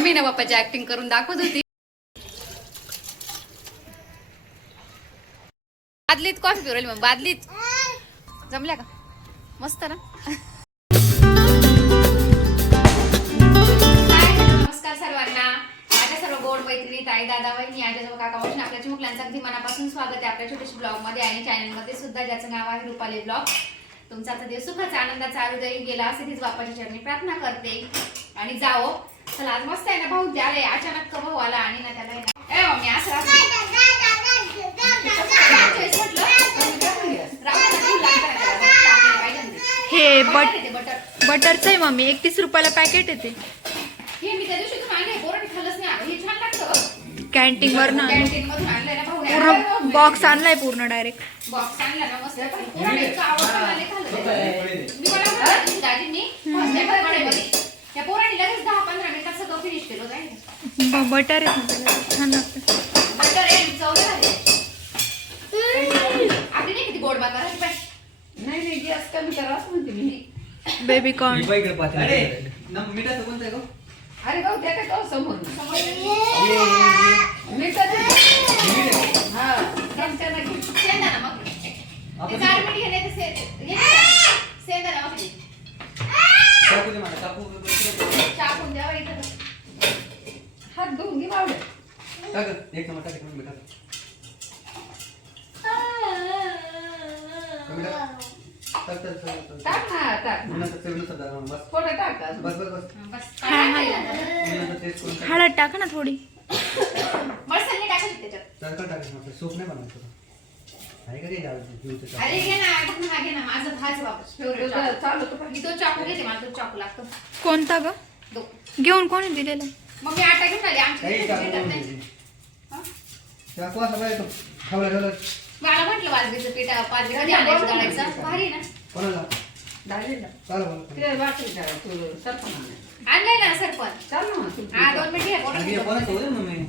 Mummy ना पप्पाची acting करून दाखवत होती. बादलीत कॉफी पिरवली मग बादलीत. जमल्या का? मस्त ना? नमस्कार सर्वांना. माझ्या सर्व गोड मैत्रिणी ताई दादा बहिणी आजोबा काका मावशी आपल्या चिमुकल्यांचं अगदी मनापासून स्वागत आहे आपल्या छोट्याशा ब्लॉगमध्ये आणि चॅनलमध्ये सुद्धा ज्याचं नाव आहे रुपाली ब्लॉग. तुमचा आता दिवस सुखाचा आनंदाचा आरोग्य गेला असे तीच बापाच्या चरणी प्रार्थना करते. आणि जाओ चला आज मस्त आहे ना भाऊ. द्याले अचानक का भाऊ आला आणि ना त्याला ए मम्मी असं. हे बटर बट बटरचं आहे मम्मी. एकतीस रुपयाला पॅकेट येते. कॅन्टीन वर ना पूर्ण बॉक्स आणलाय पूर्ण डायरेक्ट बॉक्स आणला ना मस्त. सगळं फिनिश केलं काय बटर आहे छान लागतं बटर आहे चव. आपली नाही किती गोड बाकर आहे पण. नाही नाही गॅस कमी करा असं म्हणते मी बेबी कॉर्न इकडे पाहते अरे नम- मिठाचं कोणतं आहे गं? अरे भाऊ त्या काय तो समोर समोर ये. ये, ये, ये. मी तर मीठ आहे. हा चमच्यानं घे. शेंगदाणा मग. ते आपण जाड मीठ घे, नाही तर शे- हे घे. शेंगदाणा मग घे. चाकू दे मला, चाकू दे, चाकू दे. टाकून द्या बरं इथं. हात धुवून घे बावड्या टाक एक टाक, एक चमचा टाक. कमी टाक. टाक, टाक, टाक, टाक. टाक ना टाक नंतर चवीनुसार टाक, बस. थोडं टाक अजून. बस, बस, बस. बस. हा, हा. नंतर taste करून टाक. हळद टाका ना थोडी मसाले टाकायचे त्याच्यात. सूप नाही बनवायचं. आहे का काही डाळ? जीवचं चाकू. अरे घे ना बघ ना, हा घे ना माझं भाज वापस फेवरेट तुझं चालू तर मी तो चाकू घेते मला तो चाकू लागतो कोणता ग दो घेऊन कोणी दिलेला मग मी आटा घेऊन आली काही नाही. हा? तो. ठेवला, ठेवला. मला म्हटलं वाजगीचं पीठ पाच कधी आणायचं दळायचं भारी आहे ना कोणाला? डाळीला चाल बोल. ते सरपण आणा. आणलंय ना सरपंच चाल ना हा दोन मिनिट घे अरे, पोटात हे कोणाचं होतं ना मम्मी?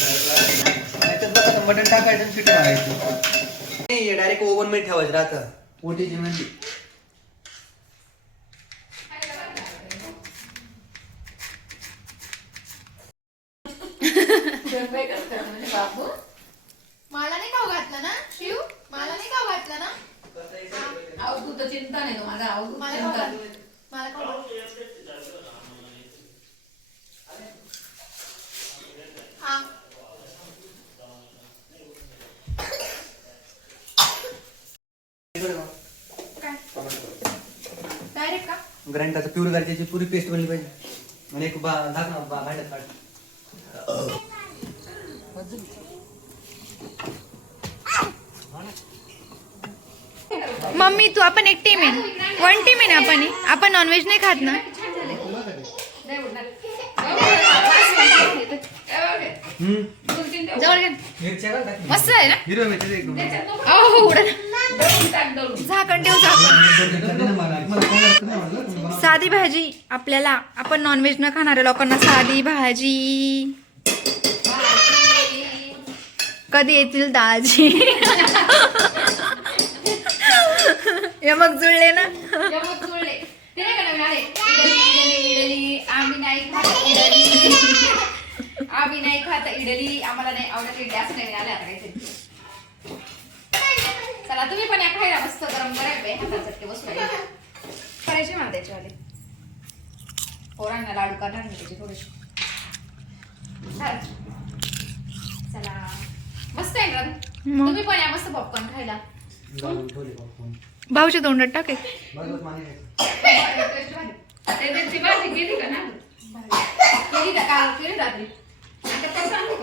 याच्यात बघ आता मटण टाकायचं आणि पिठं घालायचं. नाही डायरेक्ट ओव्हनमध्ये ठेवायचं राहतं. ओटीजी म्हणजे स्वयंपाकच कर म्हणजे बाबू मला नाही खाऊ घातलं ना शिव मला नाही खाऊ घातलं ना आऊ तू तर चिंता नाही तो माझा आऊ मला खाऊ चिंता घातलं. मला खाऊ घातलं. हा काय डायरेक्ट का ग्राइंड करायचं प्युरी करायची त्याची पुरी पेस्ट बनली पाहिजे आणि एक बा ना बा भांड्यात काढ मम्मी तू आपण एक टीम आहे वन टीम आहे ना आपण आपण नॉनव्हेज नाही खात ना छान झालं नाही उडणार. हम्म. दोन तीन देऊ. जवळ घे मिरच्या घाल टाक. मस्त आहे ना हिरव्या मिरच्या. अहो झाकण ठेव झाकण. साधी भाजी आपल्याला आपण नॉनव्हेज न खाणाऱ्या लोकांना साधी भाजी. कधी येतील दाजी? हे मग जुळले ना? आम्ही नाही खात इडली आम्हाला नाही आवडत इडली असं नवीन आले आता काहीतरी. चला तुम्ही पण या खायला मस्त गरम गरम बाई हातात चटके बसू करायचे मला त्याच्यावाले. पोरांना लाडू करणार मी त्याचे थोडेसे. चालेल. चला. मस्त आहे ना. तुम्ही पण या मस्त पॉपकॉर्न खायला. भाऊच्या तोंडात टाके. ते भाजी केली का ना? केली का? काल केली रात्री. आता कसं आणू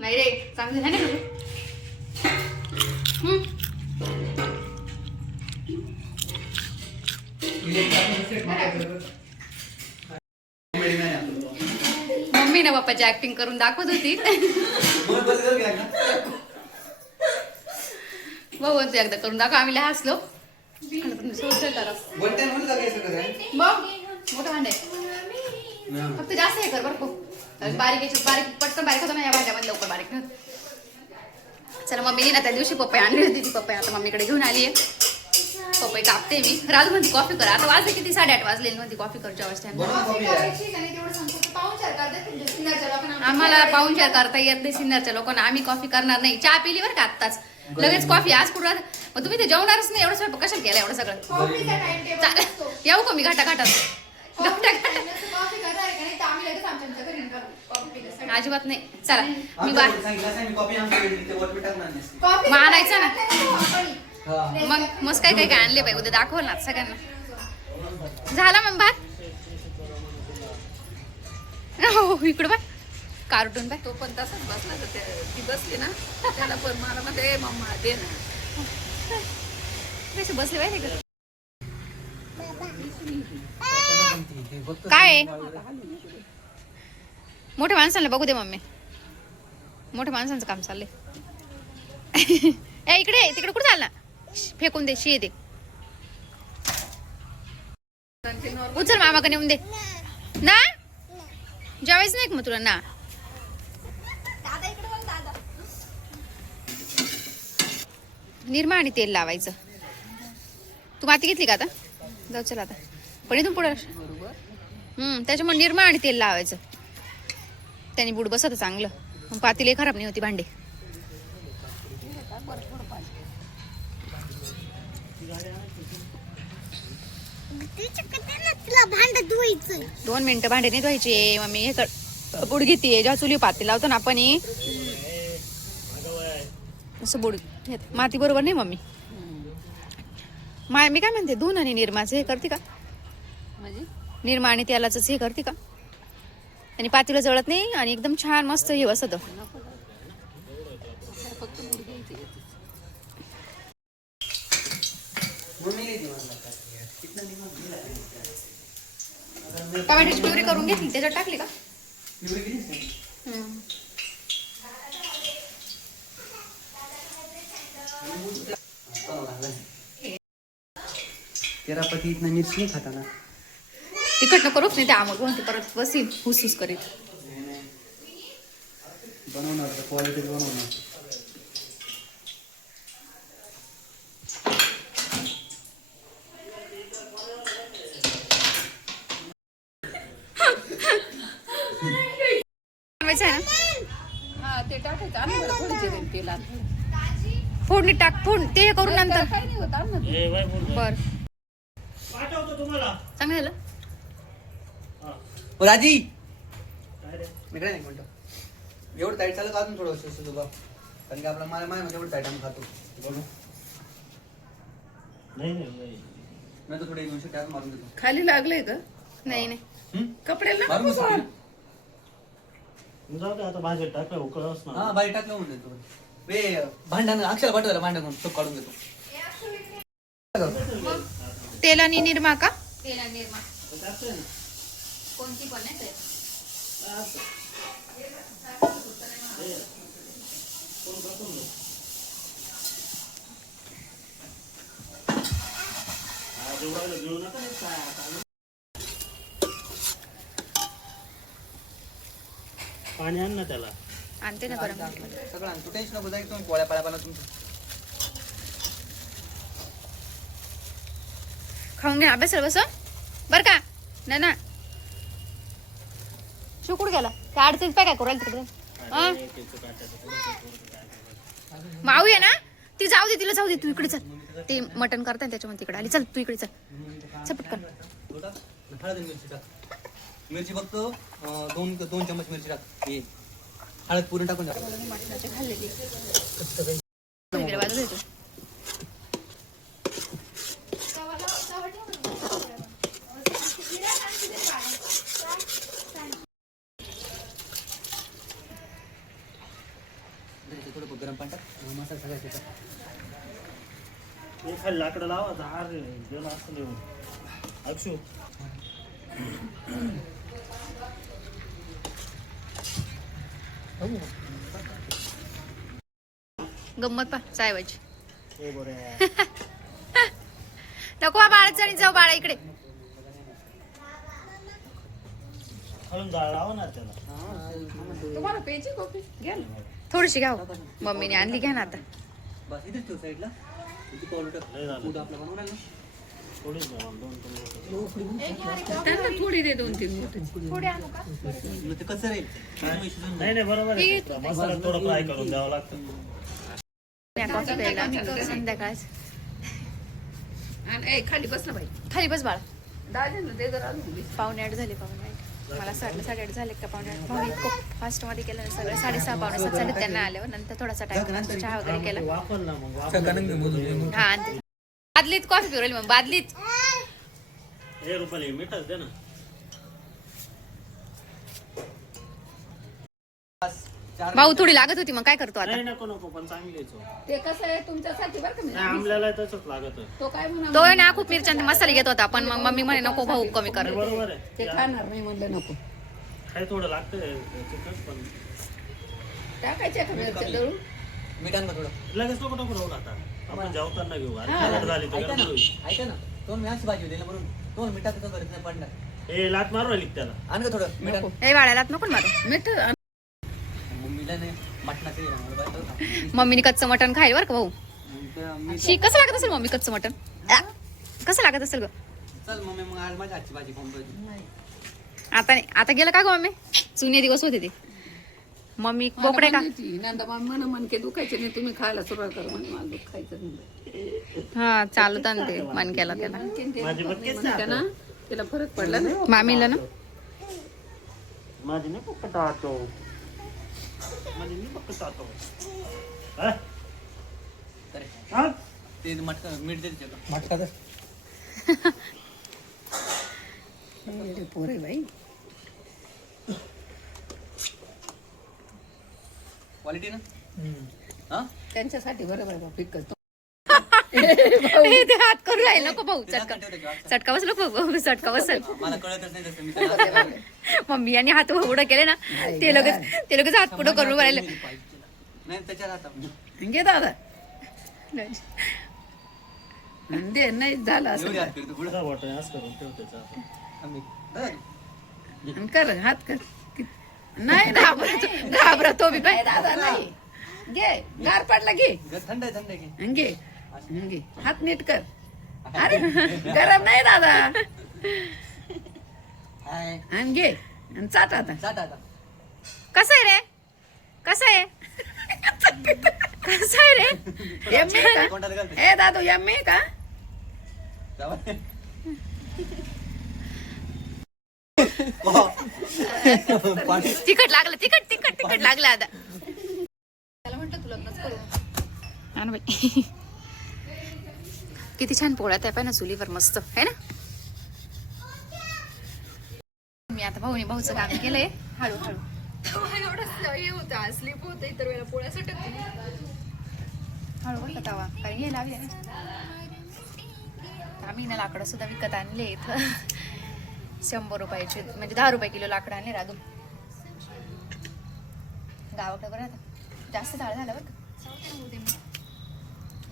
नाही रे चांगली झाली. मम्मी ना पप्पाची ऍक्टिंग करून दाखवत होती. म्हणतो एकदा करून दाखव आम्ही हसलो? मग मोठं भांडे. फक्त जास्त हे कर बरं बारीक याच्यात बारीक पटकन बारीक होतं ना या भांड्यामध्ये लवकर बारीक. चला मम्मीने ना त्या दिवशी पप्पा आणली होती ती पप्पा आता मम्मीकडे घेऊन आली आहे. पप्पा कापते मी. राजू म्हणते कॉफी कर. आता वाजले किती? साडेआठ वाजले म्हणते कॉफी कर जेव्हा time. बनवा कॉफी यार. आम्हाला पाहून चार करता येत नाही सिन्नरच्या लोकांना. आम्ही कॉफी करणार नाही. चहा पिली बरं का आत्ताच? लगेच कॉफी आज कुठं मग तुम्ही ते जेवणारच नाही एवढं स्वयंपाक कशाला केला एवढं सगळं? चालेल. येऊ का मी घाटा घाटात घाटा घाटात अजिबात नाही. चला मी बा. मग आणायचं ना. हा. मग मस्त काय काय काय आणले पाहिजे उद्या दाखव ना सगळ्यांना. झाला मग भात? हो इकडं बाय कार्टून बाय तो पण तसाच बसला तर ते- ती बसली ना त्याला पण मला म्हणते "ए मम्मा दे ना. कसे बसले बाय काय? आहे? मोठ्या माणसाला बघू दे मम्मी. मोठ्या माणसांचं काम चाललंय. ए इकडे तिकडे कुठे चालला? फेकून दे शी दे. उचल मामाकडे नेऊन दे. ना? जेवायचं नाही का मग तुला? ना? निरमा आणि तेल लावायचं. तू माती घेतली का आता? जाऊ चल आता. पण इथून पुढे. हम्म त्याच्यामुळे निरमा आणि तेल लावायचं. त्याने बुड बसत चांगलं. मग पातीला खराब नाही होती भांडे. दोन मिनिटं भांडे नाही धुवायचे. मम्मी हे कर बुड घेते. जेव्हा चुली पाती लावतो ना आपण. असं बुड माती बरोबर नाही मम्मी? माय मी काय म्हणते धुन आणि निरमाचं हे करते का? म्हणजे? निरमा आणि तेलाच हे करते का? आणि पातीला जळत नाही आणि एकदम छान मस्त हे असत फक्त टमाट्याची प्युरी करून घेतली त्याच्यात टाकली का? तेरा पती इतना मिर्च नहीं खाता ना तिखट नको करूच नाही ते आमोल म्हणते परत बसील हुसहुस करीत बनवणार क्वालिटी बनवणार हा ते टाकायचं. तेलात फोडणी टाक फोड ते हे करून नंतर. काही नाही होत आण ना. बर चांगलं झालं? राजी! इकडे नाही म्हणतो. एवढं ताईट चालत अजून थोडं असं तुझं कारण की आपला मला माय एवढं ताईट आम्ही खातो. बघू नाही तर थोडे मारून देतो. खाली लागलंय का? नाही नाही. हम्म? कपड्याला नको मारून बसवा. देतो जाऊ दे आता हा बाई टाकलं म्हणून देतो. वे भांडण अक्षर पाठवलं भांडण करून तो काढून देतो. तेल आणि निरमा का? तेल आणि निरमा. कोणती पण नाही ते. पाणी आण ना त्याला. आणते ना गरम. सगळं आण. तू टेन्शन नको जाईल तुम्ही पोळ्या पाळ्या बनवा तुमचं. खाऊन घ्या अभ्यासाला बस बर का? ना ना. शिव कुठं गेला? त्या अडचणीत पाय काय करू राहिली तिकडे? हा? माऊ आहे ना. ती जाऊ दे तिला जाऊ दे तू इकडे चल. ते मटन करताय त्याच्यामध्ये तिकडे आली. चल तू इकडे चल. चल पटकन. हळद मिरची टाक. मिरची फक्त दोन दोन चमच मिरची टाक. हे हळद पूर्ण टाकून टाक इकडे बाजूला येतो थोडं गरम पाणी सगळ्या त्याच्यात हे खाली लाकडं लावा झाड गेलं असं लिहून अक्षू गंमत पा साहेबाची. नको बाबा अडचणी जाऊ बाळा इकडे. हळून जाळ लावा ना त्याला. तुम्हाला प्यायची कॉफी? घ्या ना. थोडीशी घ्या हो. मम्मीने आणली घ्या ना आता. बस इथेच ठेव साईडला. इथे पाऊल टाक. लय झालं. फूड आपलं बनवून राहिलं. ना. थोडीच घ्या, दोन तीन मिनिटं. त्यांना थोडी दे दोन तीन मोठी मग ते कसं राहील? काय म्हशी जाऊन नाही नाही बरोबर आहे. ते. मसाला थोडं फ्राय करून द्यावं लागतं. कॉफी प्यायला संध्याकाळच. आणि ए, खाली बस ना बाई. खाली बस बाळा. दादा दे जरा. पावणे आठ झाले आठ मला साडे साडेआठ झाले का पावणे खूप फास्टमध्ये केलं ना सगळं. साडेसहा पावणे सात झाले. त्यांना आल्यावर नंतर थोडासा टाइम चहा वगैरे केला. हा बादलीत कॉफी पिरवली मग बादलीत. भाऊ थोडी लागत होती मग काय करतो आता? नाही नको नको पण चांगलीच हो. ते. कसं आहे तुमच्यासाठी बरं का मी? नाही तसंच लागत. तो काय म्हणा तो ना खूप मिरच्यांचे मसाले घेत होता पण मग मम्मी म्हणे नको भाऊ कमी कर. बरोबर आहे. ते खाणार नाही म्हणलं नको. काही थोडं लागतंय चिकन पण. टाकायचे का मिरच्या दळून? थोडं लगेच नको नको राहू आता. आपण जेवताना घेऊ अरे झाली तर ऐका ना होईल. ऐका ना. तो मी अशी भाजी होती ना म्हणून. तो मिठाचं गरज नाही पडणार. ए लाट मारू का त्याला? आण का थोडं मीठ आण. हे वाढायलात नको ना मारू. मीठ आणि मम्मीला नाही मटणाचं हे बनवलं पाहिजे होतं. मम्मीने कच्चं मटण खाईल बरं का भाऊ? शी कसं लागत असेल मम्मी कच्चं मटण? कसं लागत असेल ग? चल मम्मी मग आज माझ्या हातची भाजी खाऊन पाहिजे आता नाही आता गेलं का ग मम्मी? जुने दिवस होते ते. मम्मी बोकडे का? दुखायचे नाही. तुम्ही खायला सुरुवात करा दुखायचं हा चालू ना ते. मन केला त्याला. तिला फरक पडला ना. मामीला ना? माझी नाही हा? तर. हा? ते मटका मीठ देते मटका तर एवढे पोरे बाई क्वालिटी ना? हा? त्यांच्यासाठी बरोबर पिकच हे ते हात करून राहील नको भाऊ ते चटका. चटका बसलो भाऊ चटका बसल मम्मी यांनी हात उडं केले ना ते लगेच ते लगेच हात पुढं करून राहिले. नाही त्याच्यात आता घे दादा. दे नाही झालं असं. पुढं. आणि कर हात कर. नाही घाबरतो घाबरतो मी नाही दादा नाही. घे गार पडला घे. ग- थंड आहे थंड आहे की? आणि घे. आणि घे. हात नीट कर. अरे गरम नाही दादा. हाय. आणि घे. आणि चाट आता. जात आता. कसं आहे रे? कसं आहे? कसं आहे रे? यम्मी का? कोणत्याला घालते ए दादू यम्मी का. पाणी तिखट लागलं तिखट तिखट तिखट लागलं आता. त्याला म्हणतो तू लग्नच करू. आण बाई. किती छान पोळ्यात आहे पाय ना चुलीवर मस्त आहे ना? मी आता भाऊनी भाऊचं काम केलंय हळूहळू एवढं हे होतं स्लिप होतं इतर वेळेला पोळ्या सुटत हळू बघा तवा काही हे लावले आम्ही ना लाकडं सुद्धा विकत आणले इथं शंभर रुपयाचे म्हणजे दहा रुपये किलो लाकडं आणले राधून गावाकडे बरं आता. जास्त झाड झालं बरं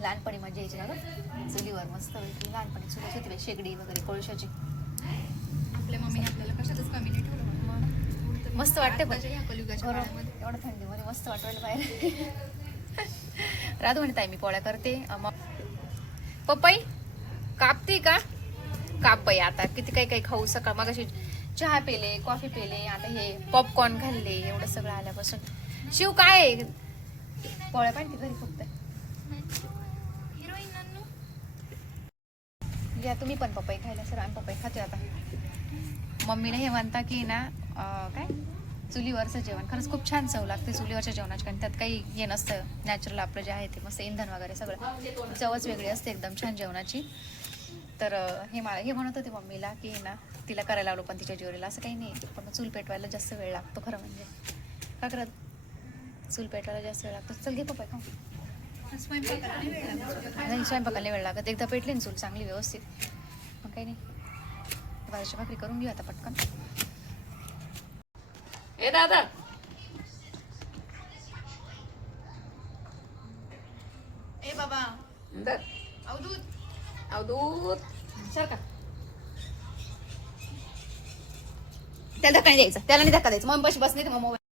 लहानपणी मजा यायची ना गं. चुलीवर मस्त पैकी लहानपणी चुलीच होती बाई, शेगडी वगैरे कोळशाची. आपल्या मम्मीने आपल्याला कशातच कमी नाही ठेवलं. मस्त वाटते पण. एवढं थंडीमध्ये मस्त वाटवायला बाहेर. राधू म्हणे ताई मी पोळ्या करते. पप्पाई कापते का? काप बाई आता किती काही काही खाऊ सकाळ मग चहा पेले कॉफी पेले आता हे पॉपकॉर्न खाल्ले एवढं सगळं आल्यापासून. शिव काय आहे? पोळ्या पाहिजे घरी फक्त. घ्या तुम्ही पण पपई खायला सर आम्ही पपई खातोय आता. मम्मीने हे म्हणता की ना काय? चुलीवरचं जेवण. खरंच खूप छान चव लागते चुलीवरच्या जेवणाची कारण त्यात काही हे नसतं. नॅचरल आपलं जे आहे ते मस्त इंधन वगैरे सगळं. चवच वेगळी असते एकदम छान जेवणाची. तर हे मा हे म्हणत होते मम्मीला की ना तिला करायला लागलो पण तिच्या जेवरीला. असं काही नाही पण मग चूल पेटवायला जास्त वेळ लागतो खरं म्हणजे. का करत? चूल पेटवायला जास्त वेळ लागतो. चल घे पप्पा खाऊ नाही स्वयंपाकाला वेळ लागत. एकदा पेटली ना चूल चांगली व्यवस्थित. मग काही नाही. बाजूच्या भाकरी करून घेऊ आता पटकन. ए दादा. ए बाबा. दर अवधूत अवधूत सर का? त्याला धक्का नाही द्यायचा. त्याला नाही धक्का द्यायचा. मग बस बस नाही मग मोबाईल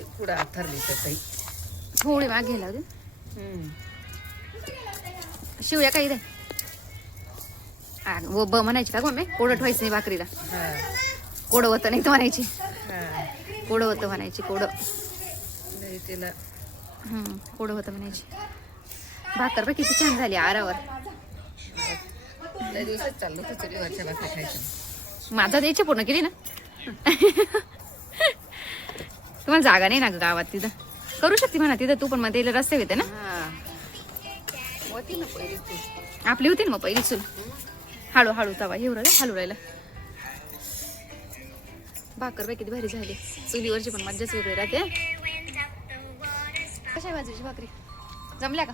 पुढं थरली तर थोडी मागे गेला होते शिवया काही दे. आ, व ब म्हणायची का मम्मी कोडं ठेवायचं नाही भाकरीला. कोडं होतं नाही तर म्हणायची. कोडं होतं म्हणायची कोडं. तिला. हम्म, कोडं होतं म्हणायची. भाकर पण किती छान झाली आरावर. लय दिवसात चाललो खिचडीवरच्या भाकरी खायचं माझा द्यायची पूर्ण केली ना? तुम्हाला जागा नाही ना गावात तिथं? करू शकते म्हणा तिथं तू पण मग रस्ते होते ना आपली होती ना मग पहिली चूल. हळू हळू तवा हे राहिला हळू राहिला. भाकर बाई किती भारी झाली. चुलीवरची पण मज्जाच वेगळी राहते कशा आहे बाजूची भाकरी? जमल्या का?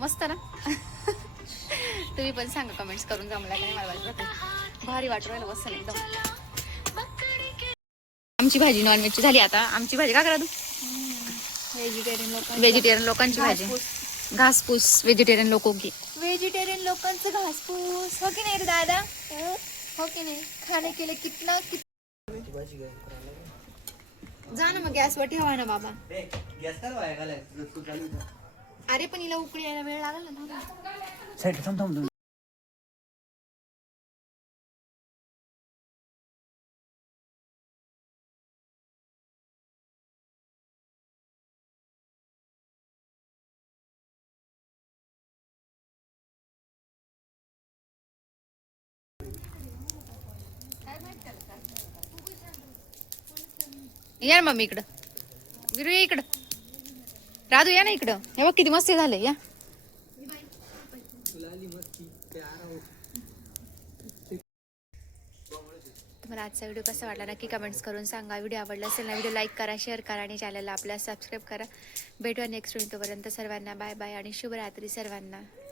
मस्त ना? तुम्ही पण सांगा कमेंट्स करून जमल्या का नाही मला भाकरी भारी वाटू राहिलं मस्त एकदम. आमची भाजी नॉनव्हेजची झाली आता. आमची भाजी का करा तू? व्हेजिटेरियन लोक व्हेजिटेरियन लोकांची भाजी. घासपूस. व्हेजिटेरियन लोकों की व्हेजिटेरियन लोकांचं घासपूस. हो की नाही रे दादा? हो? की नाही? खाने के लिए कितना कित- जा ना मग गॅसवर ठेवा ना बाबा. अरे पण हिला उकळी यायला वेळ लागला ना. साईड थांब थांब थांब. या ना मम्मी इकडं. विरू या इकडं. राधू या ना इकडं. हे बघ किती मस्त झाले या. तुम्हाला आजचा व्हिडिओ कसा वाटला नक्की कमेंट्स करून सांगा. व्हिडिओ आवडला असेल ना व्हिडिओ लाईक करा शेअर करा आणि चॅनलला आपल्या सबस्क्राईब करा. भेटूया नेक्स्ट व्हिडिओपर्यंत सर्वांना. बाय बाय आणि शुभरात्री सर्वांना.